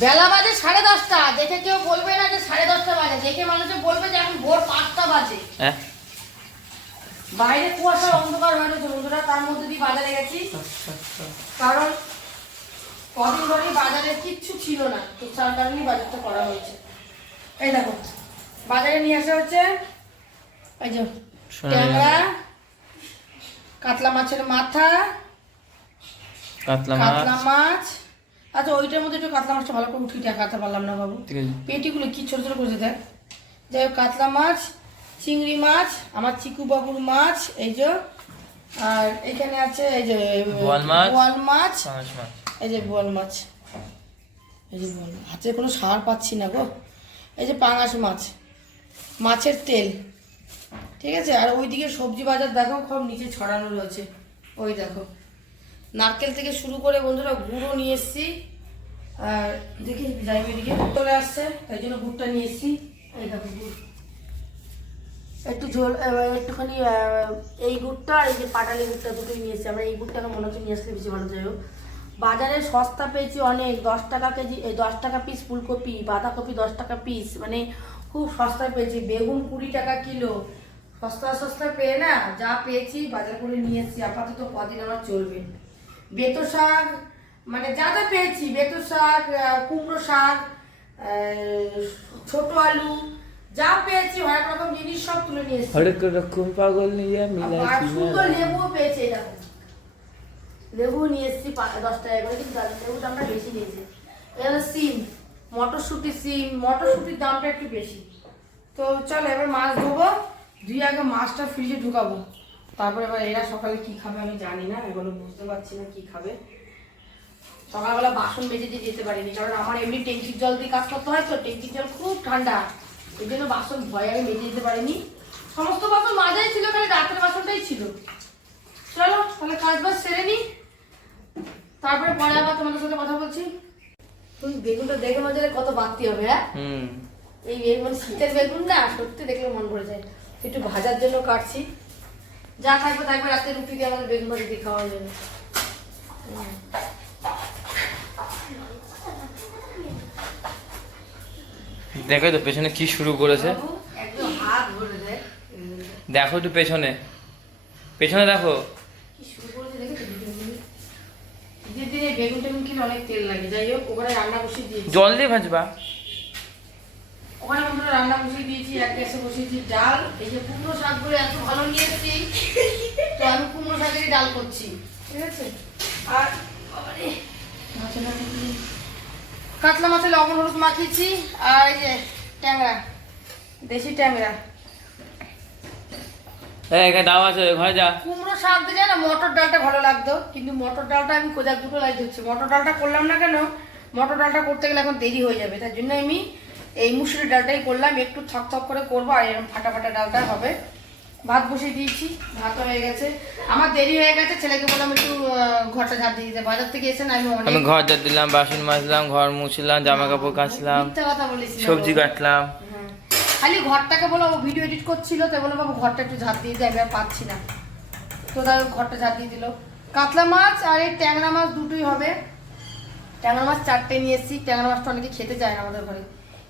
বেলা বাজে সাড়ে দশটা দেখে কেউ বলবে না যে সাড়ে দশটা বাজে দেখে মানুষে বলবে যে এখন ভোর পাঁচটা বাজে। হ্যাঁ। বাইরে কুয়াশার অন্ধকার হয়ে রয়েছে বন্ধুরা তার মধ্যে দিয়ে বাজারে গেছি। কারণ কদিন ধরে বাজারে কিচ্ছু ছিল না তো তার কারণেই বাজারটা করা হয়েছে। এই দেখো বাজারে নিয়ে আসা হচ্ছে এই যে ট্যাংরা কাতলা মাছের মাথা কাতলা মাছ আচ্ছা ওইটার মধ্যে একটু কাতলা মাছটা ভালো করে উঠিয়ে দেখাতে পারলাম না বাবু। পেটিগুলো কি ছোট ছোট করেছে দেখ। যাই হোক কাতলা মাছ চিংড়ি মাছ আমার চিকু বাবুর মাছ এই যে আর এখানে আছে এই যে বোয়াল মাছ। বোয়াল মাছ এই যে বোয়াল মাছ। এই যে বোয়াল হাতে কোনো সার পাচ্ছি না গো। এই যে পাঙাশ মাছ মাছের তেল। ঠিক আছে আর ওইদিকে সবজি বাজার দেখো সব নিচে ছড়ানো রয়েছে। ওই দেখো। নারকেল থেকে শুরু করে বন্ধুরা গুঁড়ো নিয়ে এসছি। আর দেখি যাই এদিকে চলে আসছে, তাই জন্য গুড়টা নিয়ে এসছি এই দেখো গুড় একটু ঝোল একটুখানি এই গুড়টা আর এই যে পাটালি গুড়টা দুটোই নিয়ে এসেছি আমরা এই গুড়টাকে মনে হচ্ছে নিয়ে আসলে বেশি ভালো, যাই হোক। বাজারে সস্তা পেয়েছি অনেক, দশ টাকা কেজি, এই দশ টাকা পিস ফুলকপি, বাঁধাকপি দশ টাকা পিস মানে খুব সস্তায় পেয়েছি। বেগুন কুড়ি টাকা কিলো। সস্তা সস্তা পেয়ে না, যা পেয়েছি বাজার করে নিয়ে এসেছি। আপাতত কদিন আমার চলবে। বেতো শাক মানে যা যা পেয়েছি বেতো শাক কুমড়ো শাক ছোট আলু যা পেয়েছি হরেক রকম জিনিস সব তুলে নিয়ে এসেছি। হরেক রকম পাগল নিয়ে সুন্দর পেয়েছে এই দেখো। লেবু নিয়ে এসেছি দশ টাকা করে কিন্তু লেবুর দামটা বেশি নিয়েছে। এবার সিম মটরশুঁটি সিম মটরশুঁটির দামটা একটু বেশি। তো চল এবার মাছ ধোবো দুই আগে মাছটা ফ্রিজে ঢুকাবো। তারপরে এবার এরা সকালে কি খাবে আমি জানি না এগুলো বুঝতে পারছি না কি খাবে। সকালবেলা বাসন বেজে দিয়ে যেতে পারিনি কারণ আমার এমনি ট্যাঙ্কির জল দিয়ে কাজ করতে হয় তো ট্যাঙ্কির জল খুব ঠান্ডা। এই জন্য বাসন ভয়ে আমি মেজে যেতে পারিনি। সমস্ত বাসন মাজাই ছিল খালি রাতের বাসনটাই ছিল। চলো তাহলে কাজ বাজ সেরে নি। তারপরে পরে আবার তোমাদের সাথে কথা বলছি। তুমি বেগুনটা দেখে মজা কত বাড়তি হবে হ্যাঁ? এই বেগুন শীতের বেগুন না সত্যি দেখলে মন ভরে যায়। একটু ভাজার জন্য কাটছি। যা থাকবে থাকবে রাতে রুটি দিয়ে আমাদের বেগুন ভাজি দিয়ে খাওয়া যাবে। দেখো তো পেছনে কি শুরু করেছে। দেখো একটু পেছনে। পেছনে দেখো। জল দিয়ে ভাজবা? ওখানে বন্ধুরা রান্না বসিয়ে দিয়েছি এক গ্যাসে বসিয়েছি ডাল। এই যে কুমড়ো এত ভালো নিয়ে এসেছি তো আমি কুমড়ো শাকেরই ডাল করছি। ঠিক আছে? আর বাবারে, মাছে না থাকলে- কাতলা মাছে লবণ হলুদ মাখিয়েছি আর এই যে ট্যাংরা দেশি ট্যাংরা। এখানে দাও আছে ঘরে যা। কুমড়ো শাক দিয়ে যায় না মটর ডালটা ভালো লাগতো কিন্তু মটর ডালটা আমি দুটো লাইট হচ্ছে মটর ডালটা করলাম না কেন মটর ডালটা করতে গেলে এখন দেরি হয়ে যাবে। তার জন্য আমি এই মুসুরি ডালটাই করলাম একটু থক থক করে করব আর এরকম ফাটা ফাটা ডালটা হবে। ভাত বসিয়ে দিয়েছি ভাত হয়ে গেছে। আমার দেরি হয়ে গেছে ছেলেকে বললাম একটু ঘরটা ঝাড় দিয়ে দিতে বাজার থেকে এসে না আমি আমি ঘর যা দিলাম বাসন মাজলাম ঘর মুছলাম জামা কাপড় কাচলাম কথা বলিস সবজি কাটলাম। হ্যাঁ। খালি ঘরটাকে বলো ও ভিডিও এডিট করছিল তো বলে বাবু ঘরটা একটু ঝাঁপ দিয়ে যাবে আর পাচ্ছি না। তো তার ঘরটা ঝাঁপ দিয়ে দিল। কাতলা মাছ আর এই ট্যাংরা মাছ দুটোই হবে। ট্যাংরা মাছ চারটে নিয়ে এসেছি ট্যাংরা মাছটা অনেকে খেতে চায় না আমাদের ঘরে।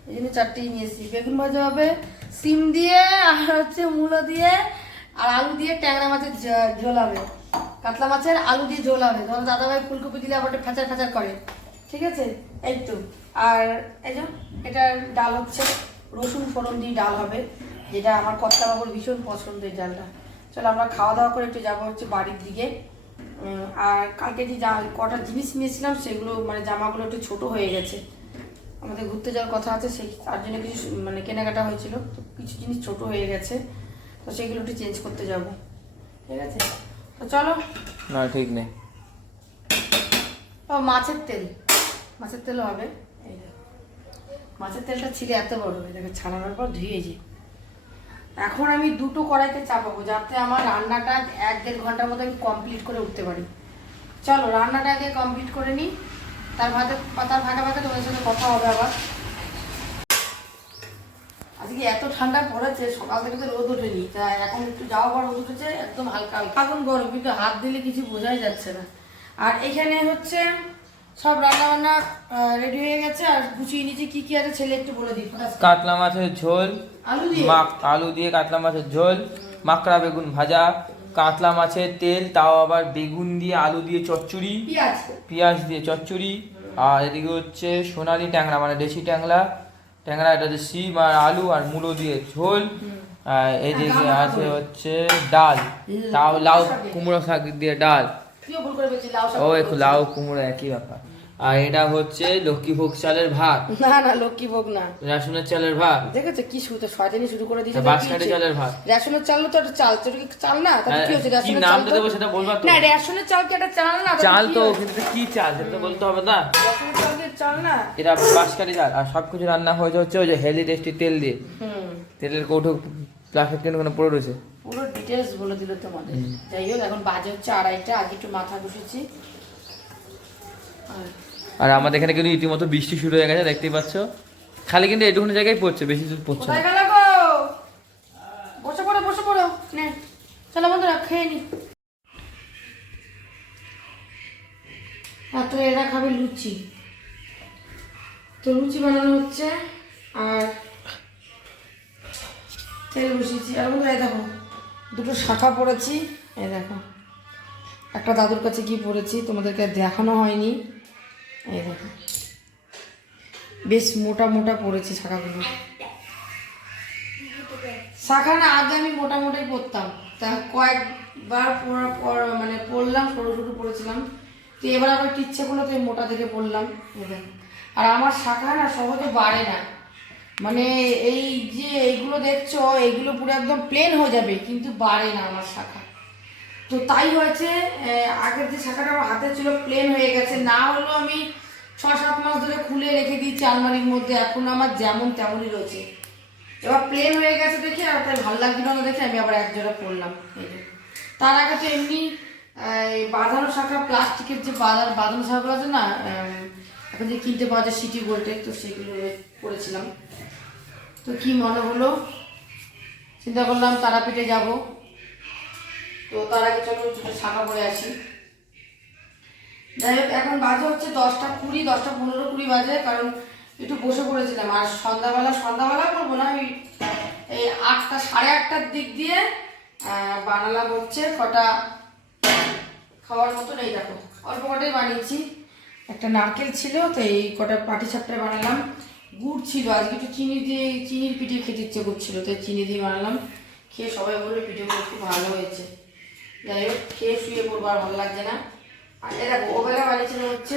এই জন্য চারটেই নিয়ে এসেছি। বেগুন ভাজা হবে, সিম দিয়ে, আর হচ্ছে মূলো দিয়ে, আর আলু দিয়ে ট্যাংরা মাছের ঝ- ঝোল হবে। কাতলা মাছের আলু দিয়ে ঝোল হবে। ধরো দাদাভাই ফুলকপি দিলে আবার ফ্যাচার ফ্যাচার করে। ঠিক আছে? এই তো। আর এই যে, এটা ডাল হচ্ছে। রসুন ফোড়ন দিয়ে ডাল হবে, যেটা আমার কর্তা বাবুর ভীষণ পছন্দের ডালটা। চলো আমরা খাওয়া দাওয়া করে একটু যাব হচ্ছে বাড়ির দিকে। আর কালকে যা কটা জিনিস নিয়েছিলাম, সেগুলো মানে জামাগুলো একটু ছোট হয়ে গেছে। আমাদের ঘুরতে যাওয়ার কথা আছে সেই তার জন্য কিছু মানে কেনাকাটা হয়েছিল। তো কিছু জিনিস ছোট হয়ে গেছে তো সেগুলো একটু চেঞ্জ করতে যাব। ঠিক আছে? তো চলো। না ঠিক নেই। ও মাছের তেল। মাছের তেলও হবে। এই মাছের তেলটা ছিলে এত বড় এটাকে ছাড়ানোর পর ধুয়েছি। এখন আমি দুটো কড়াইতে চাপাবো যাতে আমার রান্নাটা এক দেড় ঘণ্টার মধ্যে আমি কমপ্লিট করে উঠতে পারি। চলো রান্নাটা আগে কমপ্লিট করে নিই। তার ভাগে তার ভাগে ভাগে তোমাদের সাথে কথা হবে আবার। আজকে এত ঠান্ডা পড়েছে সকাল থেকে তো রোদ ওঠেনি। তা এখন একটু যাওয়া পর রোদ উঠেছে একদম হালকা হালকা। এখন গরম কিন্তু হাত দিলে কিছু বোঝাই যাচ্ছে না। আর এখানে হচ্ছে সব রান্না বান্না রেডি হয়ে গেছে। আর গুছিয়ে নিয়েছি কি কি আছে ছেলে একটু বলে দিই কাতলা মাছের ঝোল আলু দিয়ে? মাক আলু দিয়ে কাতলা মাছের ঝোল মাকড়া বেগুন ভাজা কাতলা মাছের তেল তাও আবার বেগুন দিয়ে আলু দিয়ে চচ্চড়ি পেঁয়াজ। দিয়ে চচ্চড়ি আর এদিকে হচ্ছে সোনালি ট্যাংরা মানে দেশি ট্যাংরা। ট্যাংরা এটা হচ্ছে শিম আর আলু আর মুলো দিয়ে ঝোল। আর এদিকে আছে হচ্ছে ডাল তাও লাউ কুমড়ো শাক দিয়ে ডাল। ও একটু লাউ কুমড়ো একই ব্যাপার। আর এটা হচ্ছে লক্ষ্মী ভোগ চালের ভাত। না না লক্ষ্মী ভোগ না। রেশনের চালের ভাত। দেখেছ কি শুরু শয়তানি শুরু করে দিয়েছে বাঁশকাঠি চালের ভাত। রেশনের চাল তো একটা চাল কি চাল না? তাহলে কি হচ্ছে হ্যাঁ, রেশনের চাল নামটা তো- দেবো সেটা বলবা তো। না রেশনের চাল কি একটা চাল না? চাল তো কিন্তু কি চাল সেটা তো বলতে হবে না। রেশনের চাল কি চাল না? এটা বাঁশকাঠি চাল আর সব কিছু রান্না হয়েছে হচ্ছে ওই যে হেলদি টেস্টি তেল দিয়ে। হুম। তেলের কৌটো প্লাস্টিক কেন ওখানে পড়ে রয়েছে। পুরো ডিটেলস বলে দিল তোমাদের। যাই হোক এখন বাজে হচ্ছে আড়াইটা আগে একটু মাথা বসেছি আর আর আমাদের এখানে কিন্তু ইতিমধ্যে বৃষ্টি শুরু হয়ে গেছে দেখতেই পাচ্ছ। খালি কিন্তু এটুকুনি জায়গায় পড়ছে বেশি দূর পড়ছে না। কোথায় গেল গো? বসে পড়ো বসে পড়ো। নে চলো বন্ধুরা খেয়ে নি। রাত্রে এরা খাবে লুচি। তো লুচি বানানো হচ্ছে আর তেল বসিয়েছি। আর বন্ধুরা এই দেখো দুটো শাখা পড়েছি। এই দেখো একটা দাদুর কাছে গিয়ে পড়েছি তোমাদেরকে দেখানো হয়নি। এই বেশ মোটা মোটা পড়েছে শাখাগুলো। শাখা না, আগে আমি মোটামুটি পড়তাম। তা কয়েকবার পড়ার পর মানে পড়লাম, সরু সরু পড়েছিলাম। তো এবার আবার একটু ইচ্ছে করল, তো মোটা থেকে পড়লাম। আর আমার শাখা না, সহজে বাড়ে না। মানে এই যে এইগুলো দেখছ, এইগুলো পুরো একদম প্লেন হয়ে যাবে, কিন্তু বাড়ে না আমার শাখা। তো তাই হয়েছে আগের যে শাখাটা আমার হাতে ছিল প্লেন হয়ে গেছে। না হলেও আমি ছ সাত মাস ধরে খুলে রেখে দিয়েছি আলমারির মধ্যে, এখন আমার যেমন তেমনই রয়েছে। এবার প্লেন হয়ে গেছে দেখে, আর তাই ভালো লাগছিল না দেখে আমি আবার এক জোড়া পরলাম তার আগে তো এমনি বাঁধানো শাখা, প্লাস্টিকের যে বাঁধানো বাঁধানো শাখাগুলো আছে না এখন যে কিনতে পাওয়া যায় সিটি গোল্ডের, তো সেগুলো করেছিলাম। তো কি মনে হলো? চিন্তা করলাম তারাপীঠে যাব। তো তার আগে চলো দুটো শাখা পরে আসি। যাই হোক, এখন বাজে হচ্ছে দশটা কুড়ি, দশটা পনেরো কুড়ি বাজে, কারণ একটু বসে পড়েছিলাম। আর সন্ধ্যাবেলা সন্ধ্যাবেলা করব না, ওই, এই আটটা, সাড়ে আটটার দিক দিয়ে বানালাম হচ্ছে কটা খাওয়ার মতো নেই দেখো, অল্প কটাই বানিয়েছি। একটা নারকেল ছিল, তো এই কটা পাটি সাপটা বানালাম। গুড় ছিল, আজকে একটু চিনি দিয়ে, চিনির পিঠে খেতে ইচ্ছে করছিল তো চিনি দিয়ে বানালাম। খেয়ে সবাই বলল পিঠেগুলো খুব ভালো হয়েছে। যাই হোক, খেয়ে শুয়ে পড়ব আর ভালো লাগছে না। আর এটা ওবেলা বানিয়েছিল হচ্ছে,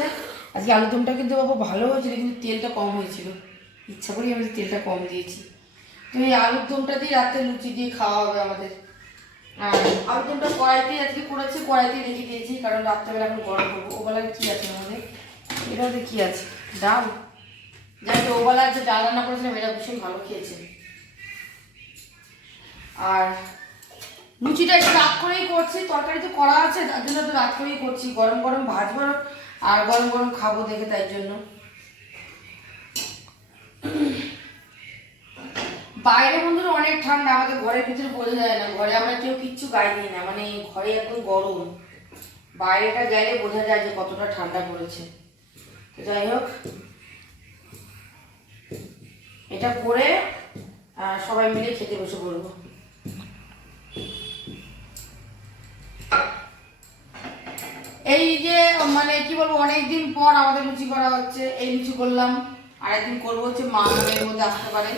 আজকে আলুদমটা কিন্তু বাবা ভালো হয়েছিল, কিন্তু তেলটা কম হয়েছিল। ইচ্ছা করি আমি তেলটা কম দিয়েছি। তো এই আলুর দমটা দিয়ে রাতে লুচি দিয়ে খাওয়া হবে আমাদের। আর আলুর দমটা কড়াইতেই আজকে করেছি, কড়াইতেই রেখে দিয়েছি, কারণ রাত্রেবেলা এখন গরম করব। ওবেলায় কী আছে আমাদের? এটাতে কী আছে? ডাল? যাই হোক ওবেলায় যে ডাল রান্না করেছিলাম, এটা ভীষণ ভালো খেয়েছে। আর লুচিটা একটু রাত করেই করছি, তরকারি তো করা আছে, তার জন্য তো রাত করেই করছি। গরম গরম ভাজবো আর গরম গরম খাব দেখে তাই জন্য। বাইরে বন্ধুরা অনেক ঠান্ডা, আমাদের ঘরের ভিতরে বোঝা যায় না। ঘরে আমরা কেউ কিচ্ছু গায়ে দিই না মানে ঘরে একদম গরম। বাইরেটা গেলে বোঝা যায় যে কতটা ঠান্ডা পড়েছে। তো যাই হোক, এটা করে সবাই মিলে খেতে বসে পড়ব। এই যে মানে কি বলব, অনেকদিন পর আমাদের লুচি করা হচ্ছে, এই লুচি করলাম। আরেকদিন করব হচ্ছে মা এর মধ্যে আসতে পারে।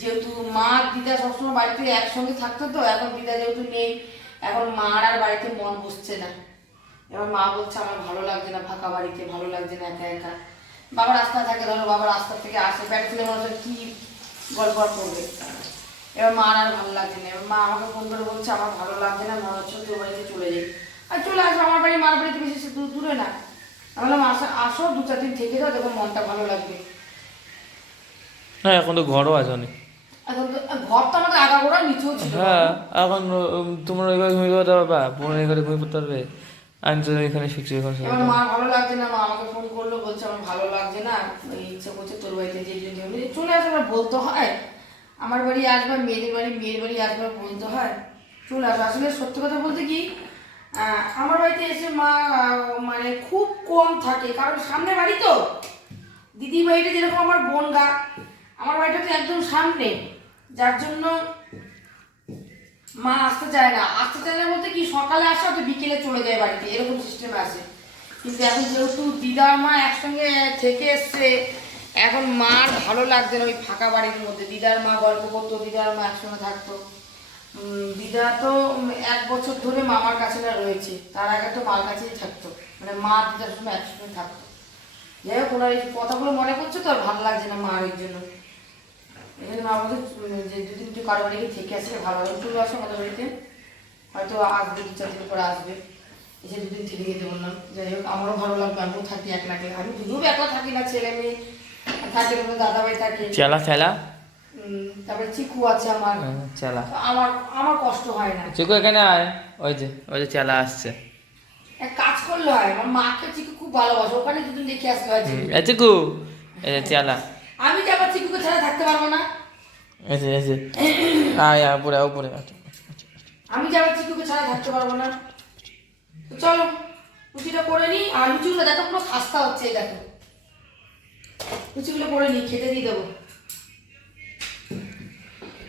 যেহেতু মা দিদা সবসময় বাড়িতে একসঙ্গে থাকতো তো, এখন দিদা যেহেতু নেই, এখন মার আর বাড়িতে মন বসছে না। এবার মা বলছে, আমার ভালো লাগছে না, ফাঁকা বাড়িতে, ভালো লাগছে না, একা একা। বাবা রাস্তা থাকে, ধরো বাবা রাস্তা থেকে আসে ব্যাট মনে হচ্ছে কি গল্প করবে? এবার মার আর ভালো লাগছে না। এবার মা আমাকে ফোন করে বলছে, আমার ভালো লাগছে না, মনে হচ্ছে তোর বাড়িতে চলে যাই। আর চলে আসো আমার বাড়ি মার বাড়িতে বেশি দূর দূরে না। আমি বললাম আসো আসো দু চার দিন থেকে যাও দেখো মনটা ভালো লাগবে। হ্যাঁ এখন তো ঘরও আছে অনেক এখন তো ঘর তো আমাদের আগাগোড়া নিচেও ছিল। হ্যাঁ এখন তোমরা ওইভাবে ঘুমিয়ে পড়তে পারবা পনেরো ঘরে ঘুমিয়ে পড়তে পারবে আমি তো এখানে শিখছি এখন সব। মা ভালো লাগছে না মা আমাকে ফোন করল বলছে আমার ভালো লাগছে না ইচ্ছা করছে তোর বাড়িতে যে জন্য চলে আসো আমার বলতে হয়। আমার বাড়ি আসবে মেয়েদের বাড়ি মেয়ের বাড়ি আসবে বলতে হয়। চলে আসো আসলে সত্যি কথা বলতে কি আমার বাড়িতে এসে মা মানে খুব কম থাকে, কারণ সামনে বাড়ি তো। দিদির বাড়িটা যেরকম আমার বনগা আমার বাড়িটা তো একদম সামনে। যার জন্য মা আসতে চায় না। আসতে চায় না বলতে কি, সকালে আসে তো বিকেলে চলে যায় বাড়িতে, এরকম সিস্টেমে আসে। কিন্তু এখন যেহেতু দিদার মা একসঙ্গে থেকে এসছে, এখন মার ভালো লাগছে না ওই ফাঁকা বাড়ির মধ্যে। দিদার মা গল্প করতো দিদার মা একসঙ্গে থাকতো। দিদা তো এক বছর ধরে মামার কাছে না রয়েছে। তার আগে তো মার কাছেই থাকতো। মানে মা দিদার সঙ্গে একসঙ্গে থাকতো। যাই হোক, ওনার এই কথাগুলো মনে করছে তো, আর ভালো লাগছে না মার ওই জন্য। এই জন্য আমাদের যে দুদিন একটু কারও বাড়ি থেকে আসলে ভালো হবে চলে আসো আমাদের বাড়িতে। হয়তো আসবে, দু চার দিন পরে আসবে। এসে দুদিন থেকে যেতে বললাম যাই হোক, আমারও ভালো লাগবে, আমিও থাকি এক একলা। আমি দুদিনও একলা থাকি না, ছেলে মেয়ে। থাকে দাদা ভাই থাকে। চেলা ফেলা? তারপরে চিকু আছে আমার। চেলা। আমার আমার কষ্ট হয় না। চিকু এখানে আয়। ওই যে ওই যে চেলা আসছে। এক কাজ করলে হয় আমার মাকে চিকু খুব ভালোবাসে ওখানে দুদিন দেখে আসলে হয় চিকু। চিকু এই যে চেলা। আমি যে আবার চিকুকে ছাড়া থাকতে পারব না। এই যে এই যে। আয় আয় উপরে উপরে আচ্ছা, আমি যে আবার চিকুকে ছাড়া থাকতে পারব না। চলো লুচিটা করে নিই। আর লুচিগুলো দেখো পুরো খাস্তা হচ্ছে এই দেখো। লুচিগুলো করে নিই খেতে দিয়ে দেবো।